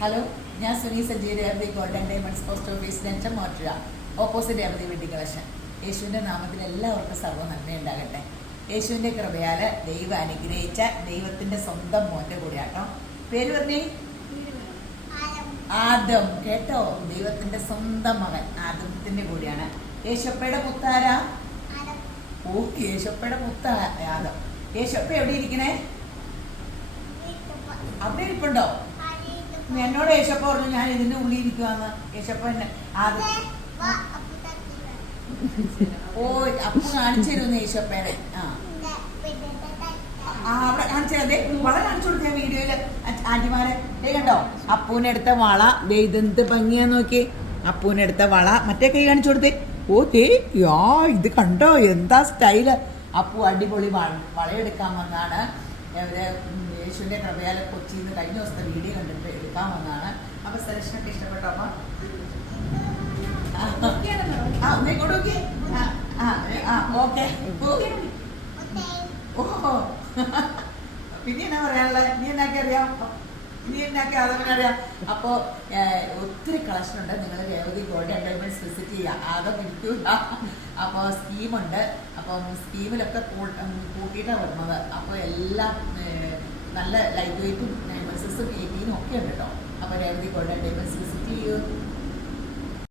Hello, ഞാൻ Suni Sanjeev Revathi golden diamonds post office junction മോട്ടുക opposite Revathi wedding collection. യേശുവിൻ്റെ നാമത്തിൽ എല്ലാവർക്കും സർവ്വ നന്മയുണ്ടാകട്ടെ. യേശുവിൻ്റെ കൃപയാൽ ദൈവം അനുഗ്രഹിച്ച ദൈവത്തിൻ്റെ സ്വന്തം മോൻ്റെ കൂടെയാട്ടോ. പേര് പറഞ്ഞേ? ആദം. കേട്ടോ, ദൈവത്തിൻ്റെ സ്വന്തം മകൻ ആദത്തിന്റെ കൂടെയാണ്. യേശപ്പയുടെ മുത്താരാ? ഓ, യേശപ്പയുടെ മുത്ത ആദം. യേശപ്പ എവിടെ ഇരിക്കണേ? അവിടെ ഇരിപ്പുണ്ടോ? എന്നോട് യേശപ്പ പറഞ്ഞു ഞാൻ ഇതിന്റെ ഉള്ളിൽ ഇരിക്കുവാന്ന്. യേശപ്പ ആദം ഓ അപ്പു കാണിച്ചു തരുന്നു യേശപ്പേനെ. അവിടെ കാണിച്ചതേ വള കാണിച്ചു കൊടുത്ത വീഡിയോയില് ആന്റിമാരെ കണ്ടോ? അപ്പൂനെടുത്ത വള ഇതെന്ത് ഭംഗിയാ നോക്കി. അപ്പൂനെടുത്ത വള മറ്റേ കൈ കാണിച്ചു കൊടുത്തേ. ഓ യാ, ഇത് കണ്ടോ എന്താ സ്റ്റൈല്. അപ്പു അടിപൊളി വളയെടുക്കാൻ വന്നാണ്. യേശുവിന്റെ കൃപയാൽ കൊച്ചിയിൽ നിന്ന് കഴിഞ്ഞ ദിവസത്തെ വീഡിയോ കണ്ടിട്ട് എടുക്കാൻ വന്നതാണ്. അപ്പൊ സെലക്ഷനൊക്കെ ഇഷ്ടപ്പെട്ടോ? പിന്നെ എന്നാ പറയാനുള്ള? നീ എന്നാക്കി അറിയാം? അതറിയാം. അപ്പോ ഒത്തിരി കളക്ഷൻ ഉണ്ട്. നിങ്ങൾ രേവതി ഗോൾഡൻ ഡയമണ്ട്സ് വിസിറ്റ് ചെയ്യുക. ആകെ പിടിക്കൂല. അപ്പോൾ സ്കീമുണ്ട്. അപ്പം സ്കീമിലൊക്കെ കൂട്ടിയിട്ടാണ് വരുന്നത്. അപ്പോൾ എല്ലാം നല്ല ലൈറ്റ് വെയിറ്റും 9 ഒക്കെ ഉണ്ട് കേട്ടോ. അപ്പോൾ രേവതി ഗോൾഡൻ ഡയമണ്ട്സ് വിസിറ്റ് ചെയ്യൂ.